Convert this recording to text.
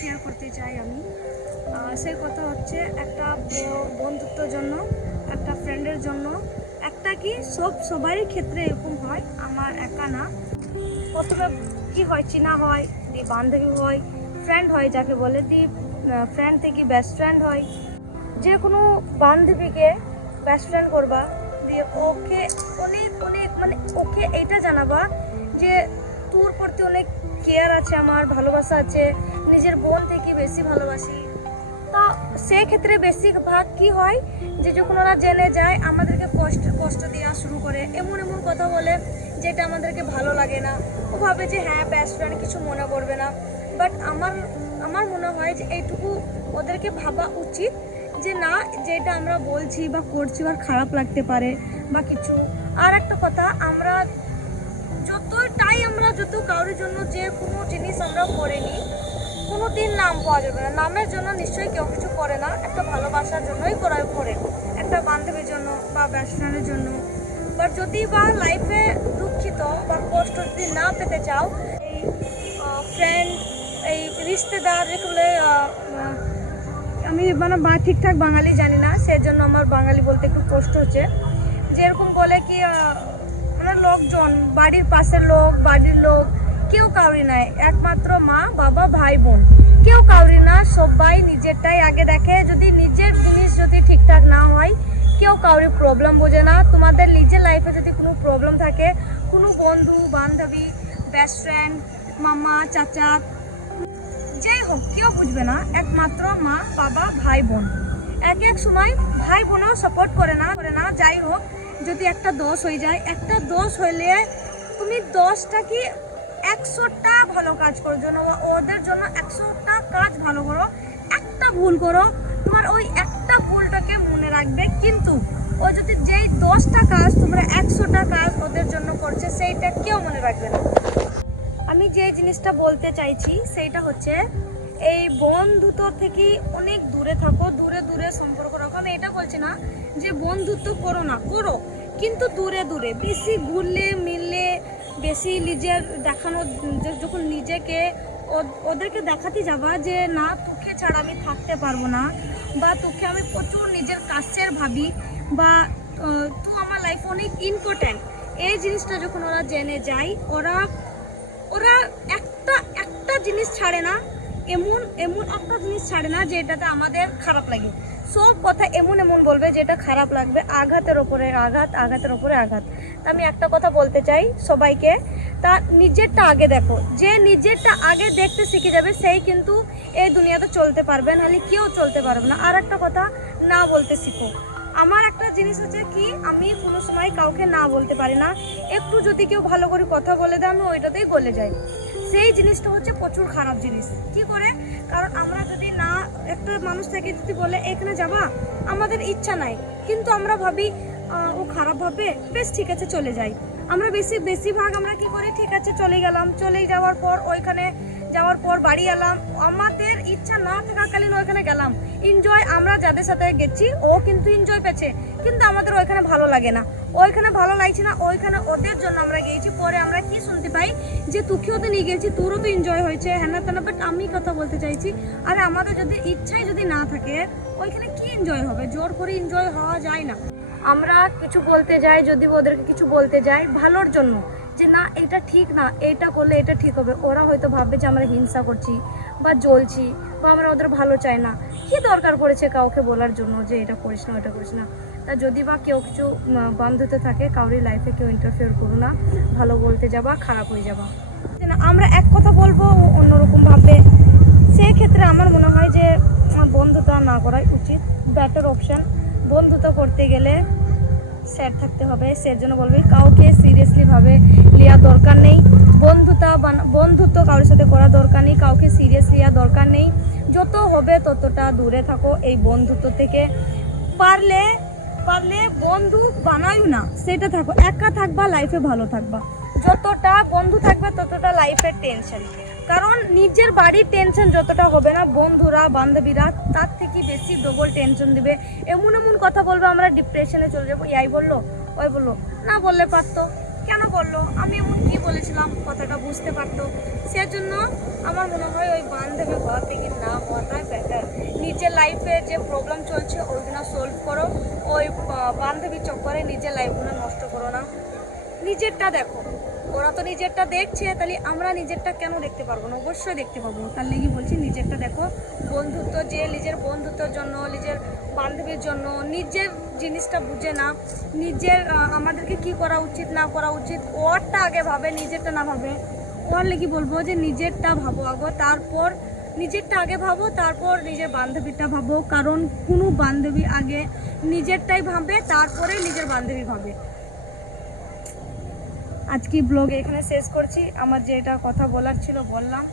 Share করতে চাই আমি। সেই কথা হচ্ছে একটা বন্ধুত্বর জন্য, একটা ফ্রেন্ডের জন্য, একটা কি সবারই ক্ষেত্রে এরকম হয়, আমার একা না। প্রথমে কি হয়, চিনা হয়, দিয়ে বান্ধবী হয়, ফ্রেন্ড হয় যাকে বলে, দিয়ে ফ্রেন্ড থেকে বেস্ট ফ্রেন্ড হয়। যে কোনো বান্ধবীকে বেস্ট ফ্রেন্ড করবা, দিয়ে ওকে অনেক অনেক মানে ওকে এইটা জানাবা যে তোর প্রতি অনেক কেয়ার আছে, আমার ভালোবাসা আছে, নিজের বোন থেকে বেশি ভালোবাসি। তো সেক্ষেত্রে বেশিরভাগ কি হয় যে যখন ওরা জেনে যায় আমাদেরকে কষ্ট দেওয়া শুরু করে, এমন এমন কথা বলে যেটা আমাদেরকে ভালো লাগে না। ও ভাবে যে হ্যাঁ বেস্ট ফ্রেন্ড, কিছু মনে করবে না। বাট আমার মনে হয় যে এইটুকু ওদেরকে ভাবা উচিত যে না, যেটা আমরা বলছি বা করছি আর খারাপ লাগতে পারে বা কিছু। আর একটা কথা, আমরা যত কারোর জন্য যে কোনো জিনিস আমরা করে নিই, কোনো দিন নাম পাওয়া যাবে না। নামের জন্য নিশ্চয়ই কেউ কিছু করে না, একটা ভালোবাসার জন্যই করে, একটা বান্ধবীর জন্য বা বেস্ট ফ্রেন্ডের জন্য। বাট যদি বা লাইফে দুঃখিত বা কষ্ট যদি না পেতে চাও, এই ফ্রেন্ড, এই রিশতেদার যেগুলো, আমি মানে ঠিকঠাক বাঙালি জানি না, সেজন্য আমার বাঙালি বলতে একটু কষ্ট হচ্ছে। যেরকম বলে কি মানে লোকজন, বাড়ির পাশের লোক, বাড়ির লোক, কেউ কাউরি নাই, একমাত্র মা বাবা ভাই বোন, কেউ কাউরি না। সবাই নিজেরটাই আগে দেখে। যদি নিজের জিনিস যদি ঠিকঠাক না হয়, কেউ কাউরি প্রবলেম বোঝে না। তোমাদের নিজের লাইফে যদি কোনো প্রবলেম থাকে, কোনো বন্ধু বান্ধবী, বেস্ট ফ্রেন্ড, মামা চাচা, যাই হোক, কেউ বুঝবে না, একমাত্র মা বাবা ভাই বোন। এক সময় ভাই বোনও সাপোর্ট করে না। যাই হোক, যদি একটা দোষ হয়ে যায়, একটা দোষ হইলে তুমি 10টা কি 100টা ভালো কাজ করো জন্য, ওদের জন্য 100টা কাজ ভালো করো। একটা ভুল করো, তোমার ওই একটা ভুলটাকে মনে রাখবে, কিন্তু ও যদি যেই 10টা কাজ তোমরা 100টা কাজ ওদের জন্য করছে, সেইটা কেউ মনে রাখবে না। আমি যে জিনিসটা বলতে চাইছি সেইটা হচ্ছে, এই বন্ধুত্ব থেকে অনেক দূরে থাকো, দূরে সম্পর্ক রাখো। আমি এটা বলছি না যে বন্ধুত্ব করো না, করো, কিন্তু দূরে। বেশি ঘুরলে মিললে, বেশি নিজের দেখানো, যখন নিজেকে ওদেরকে দেখাতে যাবা যে না, তোকে ছাড়া আমি থাকতে পারবো না, বা তোকে আমি প্রচুর নিজের কাছের ভাবি, বা তুই আমার লাইফে অনেক ইম্পর্ট্যান্ট, এই জিনিসটা যখন ওরা জেনে যায়, ওরা একটা জিনিস ছাড়ে না, এমন একটা জিনিস ছাড়ে না যেটাতে আমাদের খারাপ লাগে। সব কথা এমন বলবে যেটা খারাপ লাগবে, আঘাতের ওপরে আঘাত। তা আমি একটা কথা বলতে চাই সবাইকে, তা নিজেরটা আগে দেখো। যে নিজেরটা আগে দেখতে শিখে যাবে, সেই কিন্তু এই দুনিয়াতে চলতে পারবে, নাহলে কেউ চলতে পারবে না। আর একটা কথা, না বলতে শিখো। আমার একটা জিনিস হচ্ছে কি, আমি কোনো সময় কাউকে না বলতে পারি না। একটু যদি কেউ ভালো করে কথা বলে দেয়, আমি ওইটাতেই গলে যাই। সেই জিনিসটা হচ্ছে প্রচুর খারাপ জিনিস। কি করে? কারণ আমরা যদি না, একটা মানুষ থেকে যদি বলে এখানে যাবা, আমাদের ইচ্ছা নাই, কিন্তু আমরা ভাবি ও খারাপ ভাববে, বেশ ঠিক আছে চলে যাই। আমরা বেশিরভাগ আমরা কি করি, ঠিক আছে চলে গেলাম, চলে যাওয়ার পর ওইখানে যাওয়ার পর বাড়ি এলাম, আমাদের ইচ্ছা না থাকাকালীন ওইখানে গেলাম, এনজয় আমরা যাদের সাথে গেছি ও কিন্তু এনজয় পেয়েছে, কিন্তু আমাদের ওইখানে ভালো লাগে না, ওইখানে ভালো লাগছে না, ওইখানে ওদের জন্য আমরা গিয়েছি। পরে আমরা কি শুনতে পাই যে তুকেও তো নিয়ে গেছি, তোরও তো এনজয় হয়েছে, হ্যাঁ না তেনা। বাট আমি কথা বলতে চাইছি, আরে আমাদের যদি ইচ্ছাই যদি না থাকে, ওইখানে কি এনজয় হবে? জোর করে এনজয় হওয়া যায় না। আমরা কিছু বলতে যাই, যদি ওদেরকে কিছু বলতে যাই ভালোর জন্য, যে না এটা ঠিক না, এটা করলে এটা ঠিক হবে, ওরা হয়তো ভাববে যে আমরা হিংসা করছি বা জ্বলছি, বা আমরা ওদের ভালো চাই না। কি দরকার পড়েছে কাউকে বলার জন্য যে এটা করিস না, ওটা করিস না? তা যদি বা কেউ কিছু বন্ধুত্ব থাকে, কাউরি লাইফে কেউ ইন্টারফেয়ার করো না, ভালো বলতে যাবা খারাপ হয়ে যাবা। আমরা এক কথা বলবো, ও অন্যরকম ভাববে। সেই ক্ষেত্রে আমার মনে হয় যে বন্ধুত্ব না করাই উচিত, বেটার অপশান। বন্ধুত্ব করতে গেলে স্যাড থাকতে হবে, সেজন্য বলবে কাউকে সিরিয়াসলি ভাবে নেওয়া দরকার নেই। বন্ধুত্ব কারোর সাথে করা দরকার নেই, কাউকে সিরিয়াসলি নেওয়া দরকার নেই। যত হবে ততটা দূরে থাকো এই বন্ধুত্ব থেকে। পারলে বন্ধু বানাইও না, সেটা থাকো, একা থাকবা, লাইফে ভালো থাকবা। যতটা বন্ধু থাকবে ততটা লাইফের টেনশন, কারণ নিজের বাড়ির টেনশন যতটা হবে না, বন্ধুরা বান্ধবীরা তার থেকে বেশি ডবল টেনশন দিবে। এমন কথা বলবে, আমরা ডিপ্রেশনে চলে যাবো। এই বললো, ওই বললো, না বললে পারতো, কেন বললো, আমি এমন কি বলেছিলাম, কথাটা বুঝতে পারতো। সেজন্য আমার মনে হয় ওই বান্ধবী ঘর থেকে না হওয়াটাই বেটার। নিজের লাইফে যে প্রবলেম চলছে ওইগুলো সলভ করো, ওই বান্ধবী চক্করে নিজের লাইফগুলো নষ্ট করো না। নিজেরটা দেখো, ওরা তো নিজেরটা দেখছে, তাহলে আমরা নিজেরটা কেন দেখতে পারবো না? অবশ্যই দেখতে পাবো। তার লেগে বলছি নিজেরটা দেখো। বন্ধুত্ব, যে নিজের বন্ধুত্বের জন্য, নিজের বান্ধবীর জন্য নিজের জিনিসটা বুঝে না, নিজের আমাদেরকে কি করা উচিত না করা উচিত ওরটা আগে ভাবে, নিজেরটা না ভাবে। ওর লেগে বলবো যে নিজেরটা ভাবো আগে, তারপর নিজেরটা আগে ভাবো, তারপর নিজের বান্ধবীটা ভাবো। কারণ কোনো বান্ধবী আগে নিজেরটাই ভাবে, তারপরে নিজের বান্ধবী ভাবে। আজকে ব্লগ এখানে শেষ করছি। আমার যেটা কথা বলার ছিল বললাম।